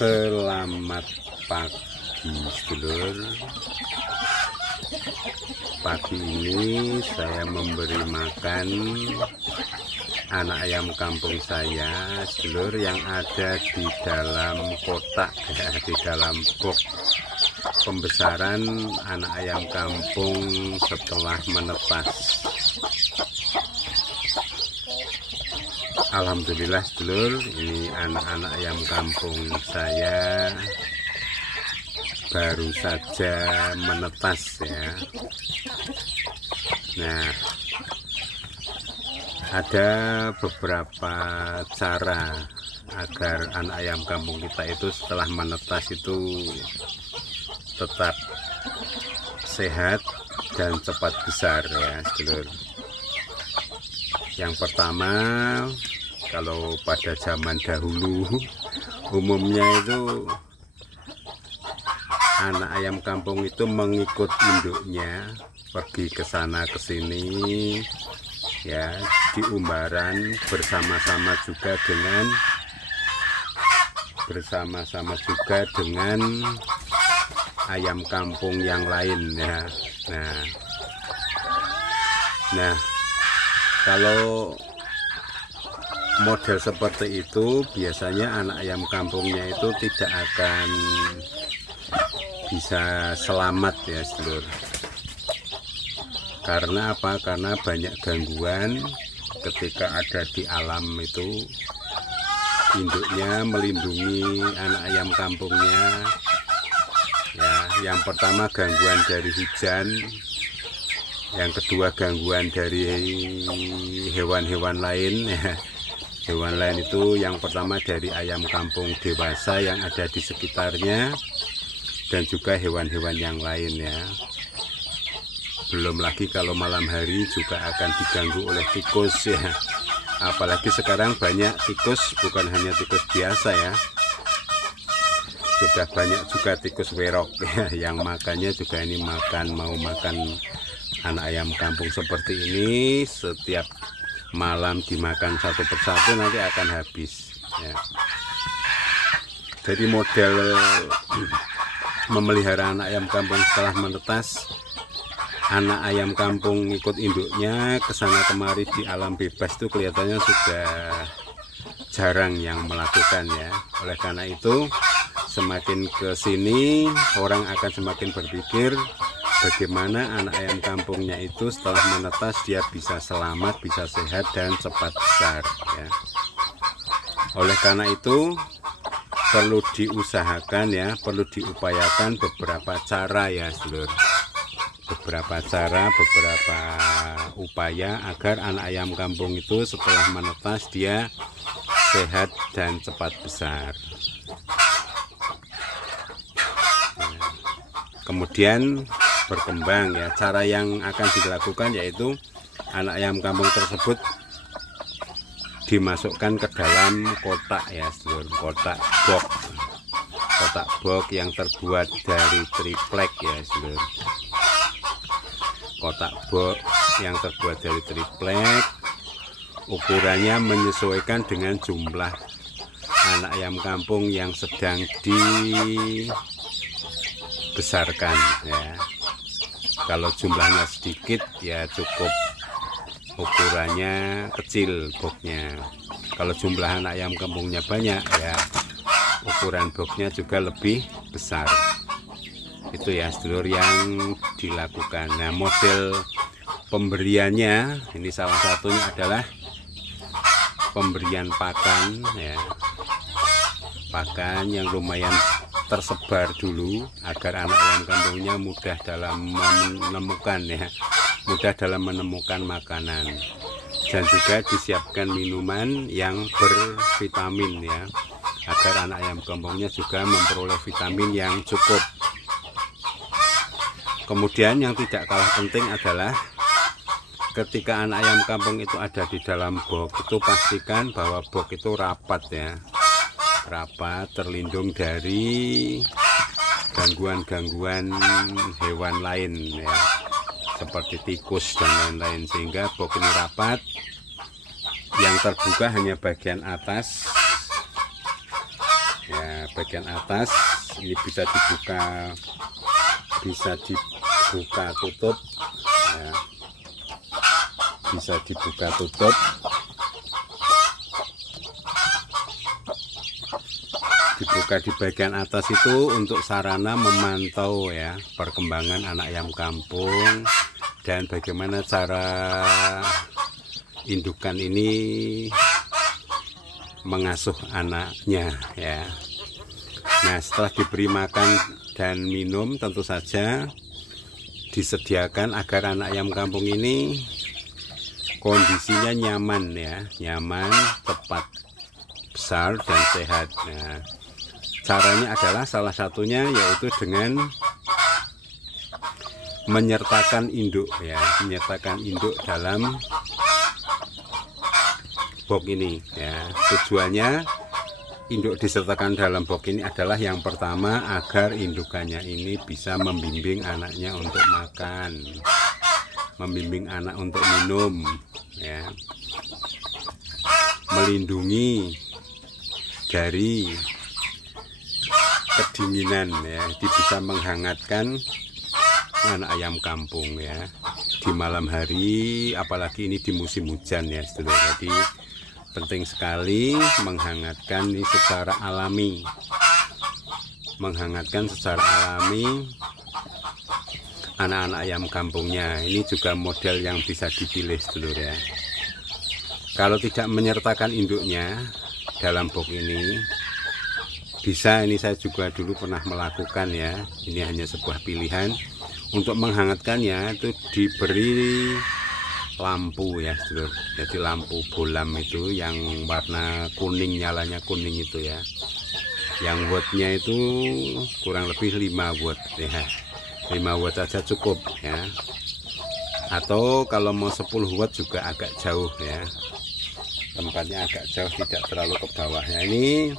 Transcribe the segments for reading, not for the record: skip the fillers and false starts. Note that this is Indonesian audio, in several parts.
Selamat pagi sedulur. Pagi ini saya memberi makan anak ayam kampung saya sedulur yang ada di dalam kotak ya, di dalam box pembesaran anak ayam kampung setelah menetas. Alhamdulillah sedulur, ini anak-anak ayam kampung saya baru saja menetas ya. Nah, ada beberapa cara agar anak ayam kampung kita itu setelah menetas itu tetap sehat dan cepat besar ya sedulur. Yang pertama, kalau pada zaman dahulu umumnya itu anak ayam kampung itu mengikut induknya pergi ke sana ke sini ya, di umbaran bersama-sama juga dengan ayam kampung yang lain ya. Nah, kalau model seperti itu biasanya anak ayam kampungnya itu tidak akan bisa selamat ya sedulur. Karena apa? Karena banyak gangguan ketika ada di alam itu. Induknya melindungi anak ayam kampungnya ya. Yang pertama gangguan dari hujan, yang kedua gangguan dari hewan-hewan lain ya. Hewan lain itu yang pertama dari ayam kampung dewasa yang ada di sekitarnya, dan juga hewan-hewan yang lain ya. Belum lagi kalau malam hari juga akan diganggu oleh tikus ya. Apalagi sekarang banyak tikus, bukan hanya tikus biasa ya, sudah banyak juga tikus werok ya, yang makannya juga ini mau makan anak ayam kampung seperti ini. Setiap malam dimakan satu persatu nanti akan habis ya. Jadi model memelihara anak ayam kampung setelah menetas, anak ayam kampung ikut induknya kesana kemari di alam bebas itu kelihatannya sudah jarang yang melakukan ya. Oleh karena itu semakin ke sini orang akan semakin berpikir bagaimana anak ayam kampungnya itu setelah menetas dia bisa selamat, bisa sehat dan cepat besar ya. Oleh karena itu perlu diusahakan ya, perlu diupayakan beberapa cara ya sedulur. Beberapa cara, beberapa upaya agar anak ayam kampung itu setelah menetas dia sehat dan cepat besar. Kemudian berkembang ya. Cara yang akan dilakukan yaitu anak ayam kampung tersebut dimasukkan ke dalam kotak ya sedulur, kotak box yang terbuat dari triplek ya sedulur. Kotak box yang terbuat dari triplek, ukurannya menyesuaikan dengan jumlah anak ayam kampung yang sedang dibesarkan ya. Kalau jumlahnya sedikit ya cukup ukurannya kecil boxnya. Kalau jumlah anak ayam kampungnya banyak ya ukuran boxnya juga lebih besar. Itu ya sedulur yang dilakukan. Nah, model pemberiannya ini salah satunya adalah pemberian pakan ya. Pakan yang lumayan tersebar dulu agar anak ayam kampungnya mudah dalam menemukan makanan, dan juga disiapkan minuman yang bervitamin ya, agar anak ayam kampungnya juga memperoleh vitamin yang cukup. Kemudian yang tidak kalah penting adalah ketika anak ayam kampung itu ada di dalam box itu pastikan bahwa box itu rapat ya, rapat, terlindung dari gangguan-gangguan hewan lain ya, seperti tikus dan lain-lain, sehingga box ini rapat. Yang terbuka hanya bagian atas ya, bagian atas ini bisa dibuka tutup ya. Bisa dibuka tutup. Dibuka di bagian atas itu untuk sarana memantau ya perkembangan anak ayam kampung dan bagaimana cara indukan ini mengasuh anaknya ya. Nah, setelah diberi makan dan minum, tentu saja disediakan agar anak ayam kampung ini kondisinya nyaman ya, nyaman, tepat, besar dan sehat. Nah, caranya adalah salah satunya yaitu dengan menyertakan induk ya, menyertakan induk dalam box ini ya. Tujuannya induk disertakan dalam box ini adalah yang pertama agar indukannya ini bisa membimbing anaknya untuk makan, membimbing anak untuk minum ya, melindungi dari kedinginan ya, bisa menghangatkan anak ayam kampung ya di malam hari, apalagi ini di musim hujan ya sedulur. Jadi penting sekali menghangatkan ini secara alami, menghangatkan secara alami anak-anak ayam kampungnya. Ini juga model yang bisa dipilih sedulur ya. Kalau tidak menyertakan induknya dalam box ini bisa, ini saya juga dulu pernah melakukan ya, ini hanya sebuah pilihan. Untuk menghangatkannya itu diberi lampu ya sedulur. Jadi lampu bolam itu yang warna kuning, nyalanya kuning itu ya, yang wattnya itu kurang lebih 5 watt ya, 5 watt saja cukup ya, atau kalau mau 10 watt juga agak jauh ya, tempatnya agak jauh, tidak terlalu ke bawah ya. Ini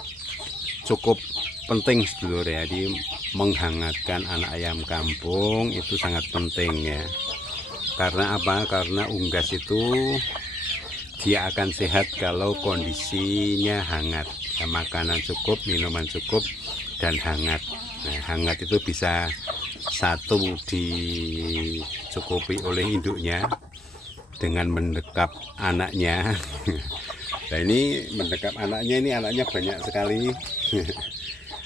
cukup penting sedulur ya, di menghangatkan anak ayam kampung itu sangat penting ya. Karena apa? Karena unggas itu dia akan sehat kalau kondisinya hangat ya, makanan cukup, minuman cukup dan hangat. Nah, hangat itu bisa satu dicukupi oleh induknya dengan mendekap anaknya. Nah, ini mendekap anaknya, ini anaknya banyak sekali.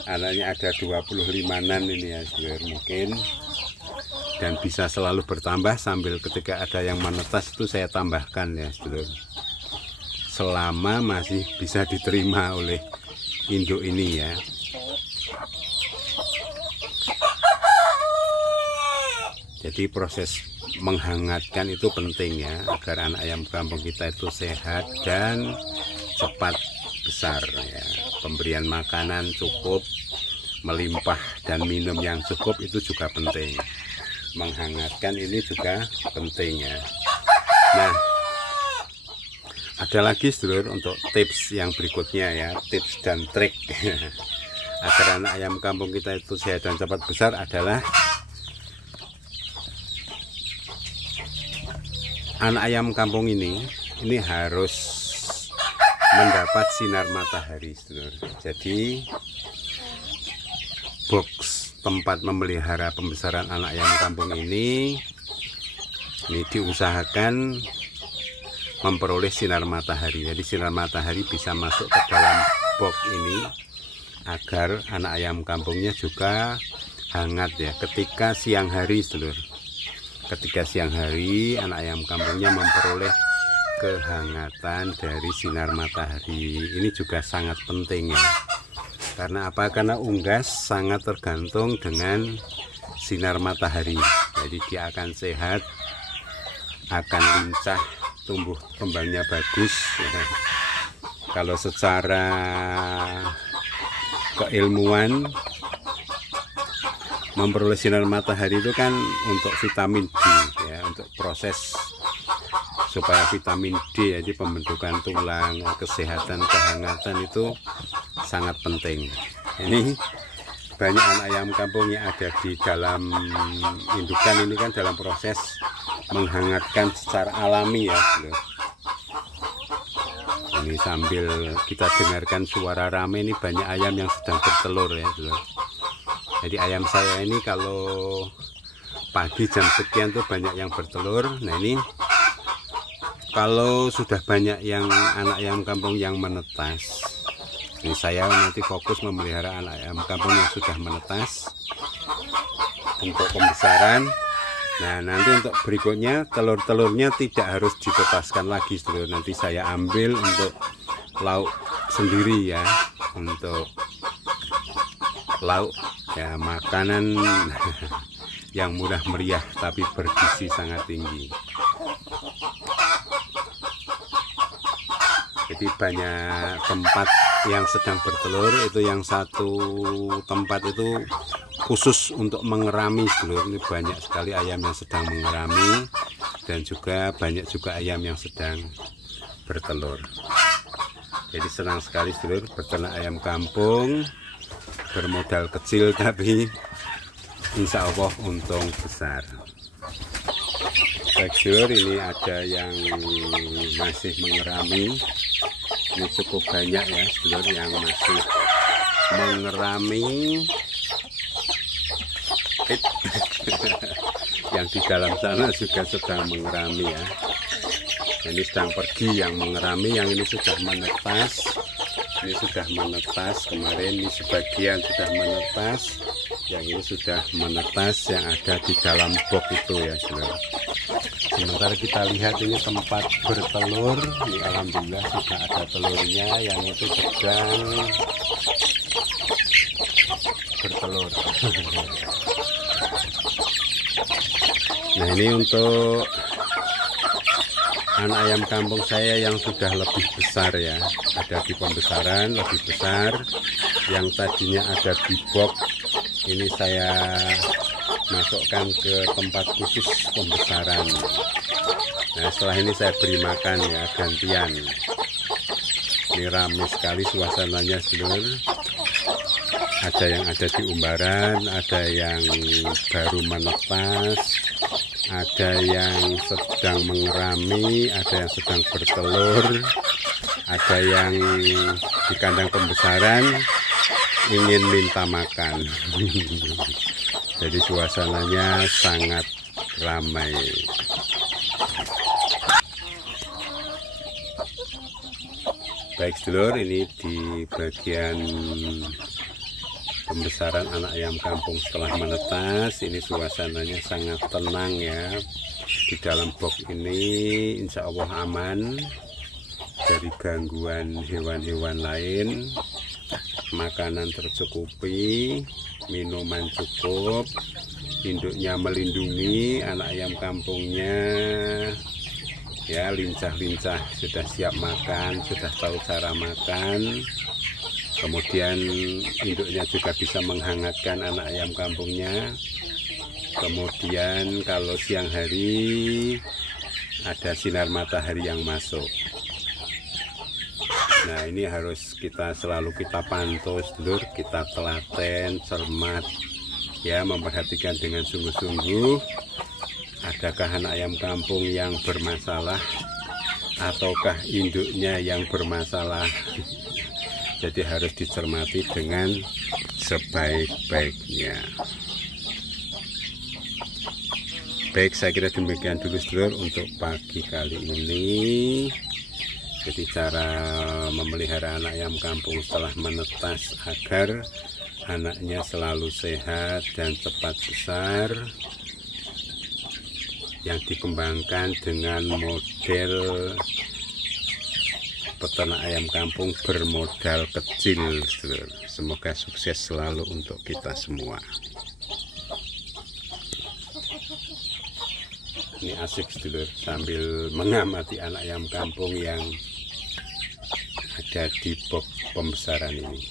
Anaknya ada 25-an ini ya sedulur mungkin, dan bisa selalu bertambah sambil ketika ada yang menetas itu saya tambahkan ya sedulur, selama masih bisa diterima oleh induk ini ya. Jadi proses menghangatkan itu penting ya, agar anak ayam kampung kita itu sehat dan cepat besar ya. Pemberian makanan cukup, melimpah, dan minum yang cukup itu juga penting. Menghangatkan ini juga penting ya. Nah, ada lagi sedulur untuk tips yang berikutnya ya, tips dan trik agar anak ayam kampung kita itu sehat dan cepat besar adalah anak ayam kampung ini harus mendapat sinar matahari sedulur. Jadi box tempat memelihara pembesaran anak ayam kampung ini diusahakan memperoleh sinar matahari. Jadi sinar matahari bisa masuk ke dalam box ini agar anak ayam kampungnya juga hangat ya ketika siang hari sedulur. Ketika siang hari anak ayam kampungnya memperoleh kehangatan dari sinar matahari. Ini juga sangat penting ya. Karena apa? Karena unggas sangat tergantung dengan sinar matahari. Jadi dia akan sehat, akan lincah, tumbuh kembangnya bagus ya. Kalau secara keilmuan, memperoleh sinar matahari itu kan untuk vitamin D ya, untuk proses supaya vitamin D, jadi pembentukan tulang, kesehatan, kehangatan itu sangat penting. Ini banyak anak ayam kampung yang ada di dalam indukan ini kan dalam proses menghangatkan secara alami ya. Ini sambil kita dengarkan suara rame, ini banyak ayam yang sedang bertelur ya, Dulur. Jadi ayam saya ini kalau pagi jam sekian tuh banyak yang bertelur. Nah ini kalau sudah banyak yang anak ayam kampung yang menetas, ini saya nanti fokus memelihara anak ayam kampung yang sudah menetas untuk pembesaran. Nah nanti untuk berikutnya telur-telurnya tidak harus ditetaskan lagi, Dulur. Nanti saya ambil untuk lauk sendiri ya, untuk lauk ya, makanan yang murah meriah tapi bergizi sangat tinggi. Jadi banyak tempat yang sedang bertelur, itu yang satu tempat itu khusus untuk mengerami, Dulur. Ini banyak sekali ayam yang sedang mengerami dan juga banyak juga ayam yang sedang bertelur. Jadi senang sekali, Dulur, beternak ayam kampung, bermodal kecil tapi insya Allah untung besar. Baik, Dulur, ini ada yang masih mengerami. Ini cukup banyak ya, Dulur, yang masih mengerami. Yang di dalam sana juga sedang mengerami ya. Ini sedang pergi yang mengerami, yang ini sudah menetas. Ini sudah menetas kemarin, ini sebagian sudah menetas, yang ini sudah menetas yang ada di dalam box itu ya, Dulur. Sementara kita lihat ini tempat bertelur, ini alhamdulillah sudah ada telurnya, yang itu sedang bertelur. Nah ini untuk anak ayam kampung saya yang sudah lebih besar ya, ada di pembesaran lebih besar. Yang tadinya ada di box, ini saya masukkan ke tempat khusus pembesaran. Nah setelah ini saya beri makan ya, gantian. Ini ramai sekali suasananya, Dulur. Ada yang ada di umbaran, ada yang baru menetas, ada yang sedang mengerami, ada yang sedang bertelur, ada yang di kandang pembesaran ingin minta makan. Jadi suasananya sangat ramai. Baik, Dulur, ini di bagian pembesaran anak ayam kampung setelah menetas. Ini suasananya sangat tenang ya. Di dalam box ini insya Allah aman dari gangguan hewan-hewan lain. Makanan tercukupi, minuman cukup, induknya melindungi, anak ayam kampungnya ya lincah-lincah, sudah siap makan, sudah tahu cara makan. Kemudian induknya juga bisa menghangatkan anak ayam kampungnya. Kemudian kalau siang hari ada sinar matahari yang masuk. Nah ini harus selalu kita pantau, Dulur, kita telaten, cermat ya, memperhatikan dengan sungguh-sungguh. Adakah anak ayam kampung yang bermasalah ataukah induknya yang bermasalah? Jadi harus dicermati dengan sebaik-baiknya. Baik, saya kira demikian dulu, Dulur, untuk pagi kali ini. Jadi cara memelihara anak ayam kampung setelah menetas agar anaknya selalu sehat dan cepat besar, yang dikembangkan dengan model peternak ayam kampung bermodal kecil. Semoga sukses selalu untuk kita semua. Ini asik, Dulur, sambil mengamati anak ayam kampung yang ada di box pembesaran ini.